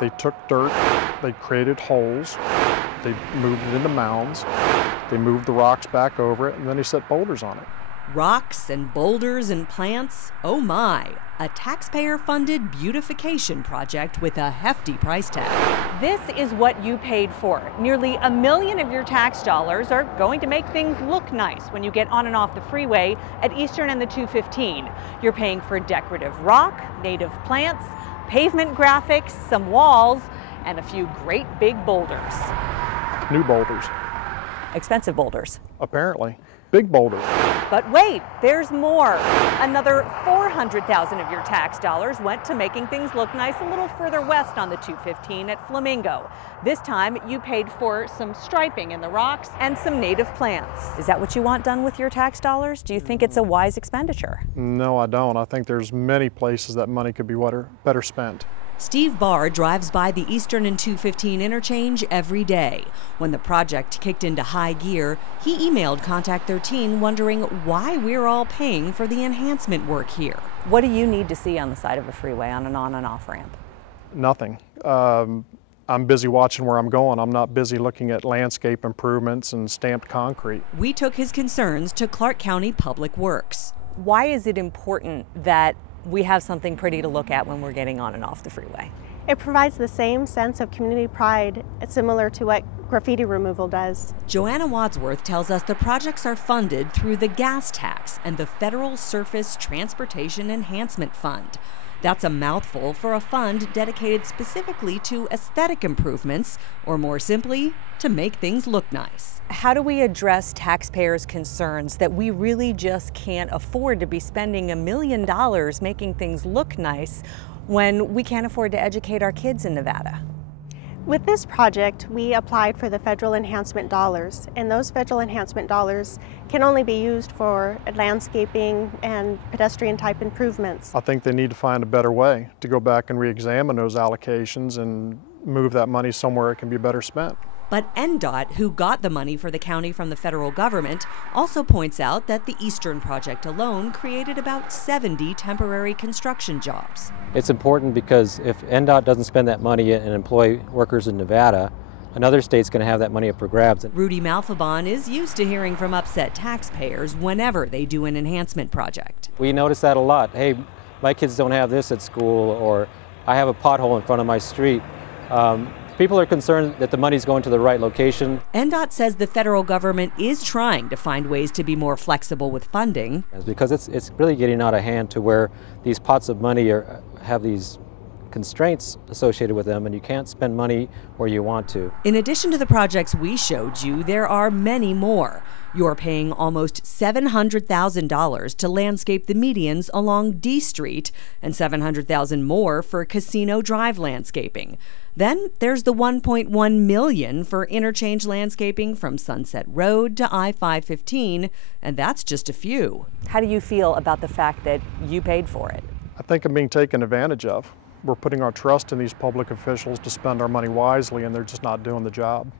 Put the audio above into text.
They took dirt, they created holes, they moved it into mounds, they moved the rocks back over it, and then they set boulders on it. Rocks and boulders and plants, oh my, a taxpayer-funded beautification project with a hefty price tag. This is what you paid for. Nearly $1 million of your tax dollars are going to make things look nice when you get on and off the freeway at Eastern and the 215. You're paying for decorative rock, native plants, pavement graphics, some walls, and a few great big boulders. New boulders. Expensive boulders. Apparently. Big boulders. But wait, there's more. Another $400,000 of your tax dollars went to making things look nice a little further west on the 215 at Flamingo. This time you paid for some striping in the rocks and some native plants. Is that what you want done with your tax dollars? Do you think it's a wise expenditure? No, I don't. I think there's many places that money could be better spent. Steve Barr drives by the Eastern and 215 interchange every day. When the project kicked into high gear, he emailed Contact 13 wondering why we're all paying for the enhancement work here. What do you need to see on the side of a freeway on an on and off ramp? Nothing. I'm busy watching where I'm going. I'm not busy looking at landscape improvements and stamped concrete. We took his concerns to Clark County Public Works. Why is it important that we have something pretty to look at when we're getting on and off the freeway? It provides the same sense of community pride, similar to what graffiti removal does. Joanna Wadsworth tells us the projects are funded through the gas tax and the Federal Surface Transportation Enhancement Fund. That's a mouthful for a fund dedicated specifically to aesthetic improvements, or more simply, to make things look nice. How do we address taxpayers' concerns that we really just can't afford to be spending $1 million making things look nice when we can't afford to educate our kids in Nevada? With this project, we applied for the federal enhancement dollars, and those federal enhancement dollars can only be used for landscaping and pedestrian type improvements. I think they need to find a better way to go back and re-examine those allocations and move that money somewhere it can be better spent. But NDOT, who got the money for the county from the federal government, also points out that the Eastern project alone created about 70 temporary construction jobs. It's important because if NDOT doesn't spend that money and employ workers in Nevada, another state's going to have that money up for grabs. Rudy Malfabon is used to hearing from upset taxpayers whenever they do an enhancement project. We notice that a lot. Hey, my kids don't have this at school, or I have a pothole in front of my street. People are concerned that the money's going to the right location. NDOT says the federal government is trying to find ways to be more flexible with funding. Because it's really getting out of hand to where these pots of money have these constraints associated with them, and you can't spend money where you want to. In addition to the projects we showed you, there are many more. You're paying almost $700,000 to landscape the medians along D Street and $700,000 more for Casino Drive landscaping. Then there's the $1.1 million for interchange landscaping from Sunset Road to I-515, and that's just a few. How do you feel about the fact that you paid for it? I think I'm being taken advantage of. We're putting our trust in these public officials to spend our money wisely, and they're just not doing the job.